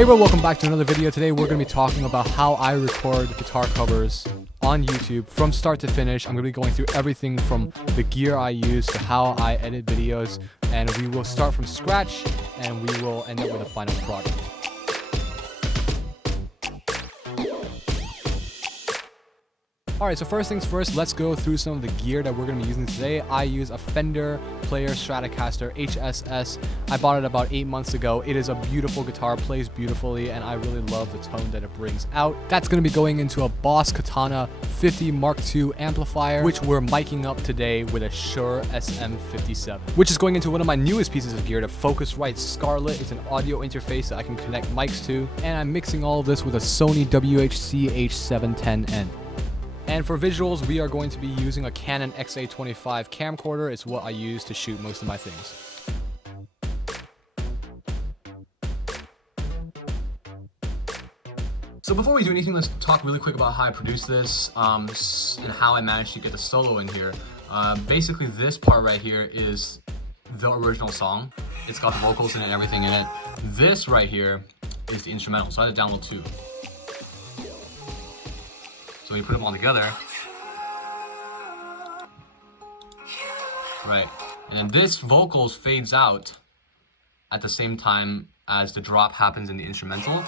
Hey bro, welcome back to another video. Today we're going to be talking about how I record guitar covers on YouTube from start to finish. I'm going to be going through everything from the gear I use to how I edit videos, and we will start from scratch and we will end up with a final product. Alright, so first things first, let's go through some of the gear that we're going to be using today. I use a Fender Player Stratocaster HSS. I bought it about 8 months ago. It is a beautiful guitar, plays beautifully, and I really love the tone that it brings out. That's going to be going into a Boss Katana 50 Mark II amplifier, which we're miking up today with a Shure SM57, which is going into one of my newest pieces of gear, the Focusrite Scarlett. It's an audio interface that I can connect mics to, and I'm mixing all of this with a Sony WHC H710N. And for visuals, we are going to be using a Canon XA25 camcorder. It's what I use to shoot most of my things. So before we do anything, let's talk really quick about how I produce this and how I managed to get the solo in here. Basically, this part right here is the original song. It's got the vocals in it and everything in it. This right here is the instrumental, so I had to download two. So we put them all together, right? And then this vocals fades out at the same time as the drop happens in the instrumental.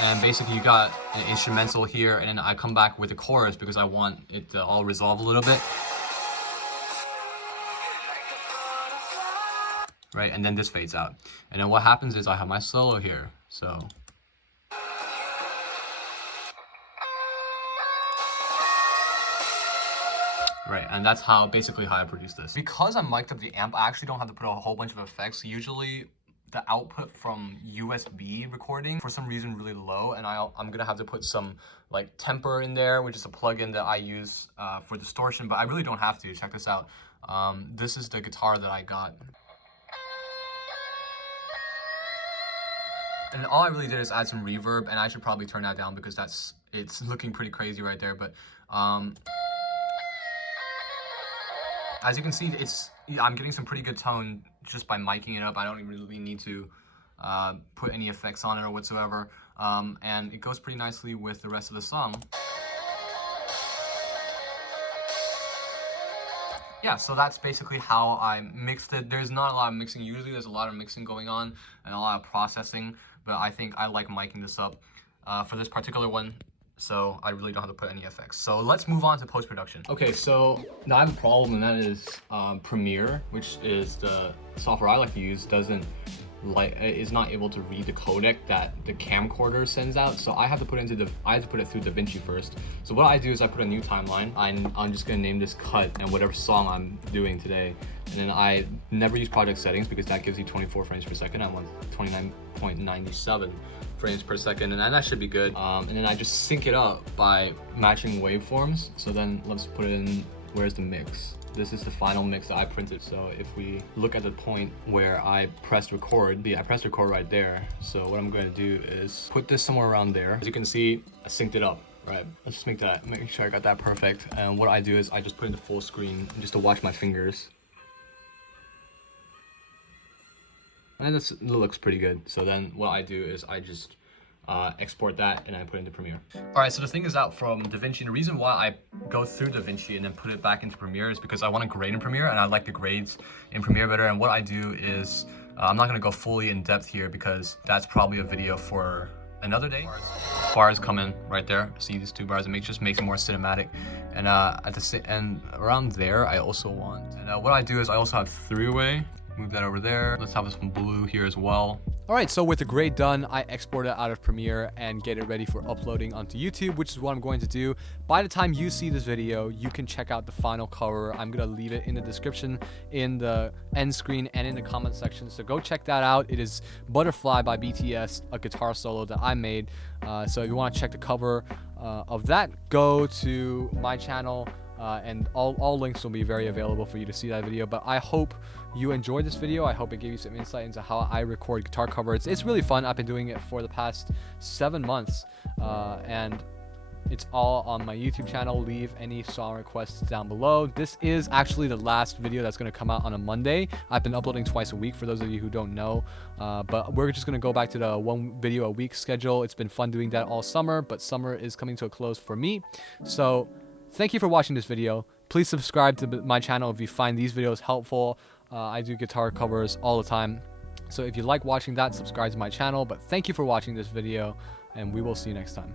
And basically you got an instrumental here, and then I come back with the chorus because I want it to all resolve a little bit. Right, and then this fades out. And then what happens is I have my solo here, so. Right, and that's basically how I produce this. Because I'm mic'd up the amp, I actually don't have to put a whole bunch of effects. Usually the output from USB recording, for some reason, really low, and I'm gonna have to put some like temper in there, which is a plugin that I use for distortion, but I really don't have to. Check this out. This is the guitar that I got. And all I really did is add some reverb, and I should probably turn that down because it's looking pretty crazy right there. But as you can see, I'm getting some pretty good tone just by miking it up. I don't even really need to put any effects on it or whatsoever, and it goes pretty nicely with the rest of the song. Yeah, so that's basically how I mixed it. There's not a lot of mixing. Usually there's a lot of mixing going on and a lot of processing, but I think I like miking this up for this particular one, so I really don't have to put any effects. So let's move on to post-production. Okay, so now I have a problem, and that is Premiere, which is the software I like to use, is not able to read the codec that the camcorder sends out, so I have to put it through DaVinci first. So what I do is I put a new timeline. I'm just gonna name this cut and whatever song I'm doing today, and then I never use project settings because that gives you 24 frames per second. I want 29.97 frames per second, and that should be good. And then I just sync it up by matching waveforms. So then let's put it in. Where's the mix? This is the final mix that I printed. So if we look at the point where I pressed record, I pressed record right there. So what I'm going to do is put this somewhere around there. As you can see, I synced it up, right? Let's just make sure I got that perfect. And what I do is I just put it into full screen just to watch my fingers. And it looks pretty good. So then what I do is I just export that and I put it into Premiere. All right, so the thing is out from DaVinci. The reason why I go through DaVinci and then put it back into Premiere is because I want to grade in Premiere, and I like the grades in Premiere better. And what I do is I'm not going to go fully in depth here because that's probably a video for another day. Bars come in right there. See these two bars? It just makes it more cinematic. And and around there, I also want. And what I do is I also have three-way. Move that over there. Let's have some blue here as well. All right, so with the grade done, I export it out of Premiere and get it ready for uploading onto YouTube, which is what I'm going to do. By the time you see this video, you can check out the final cover. I'm gonna leave it in the description, in the end screen, and in the comment section. So go check that out. It is Butterfly by BTS, a guitar solo that I made. So if you wanna check the cover of that, go to my channel. And all links will be very available for you to see that video. But I hope you enjoyed this video. I hope it gave you some insight into how I record guitar covers. It's really fun. I've been doing it for the past 7 months, and It's all on my YouTube channel. Leave any song requests down below. This is actually the last video that's going to come out on a Monday. I've been uploading twice a week for those of you who don't know, but we're just going to go back to the 1 video a week schedule. It's been fun doing that all summer, but summer is coming to a close for me. So thank you for watching this video. Please subscribe to my channel if you find these videos helpful. I do guitar covers all the time. So if you like watching that, subscribe to my channel. But thank you for watching this video, and we will see you next time.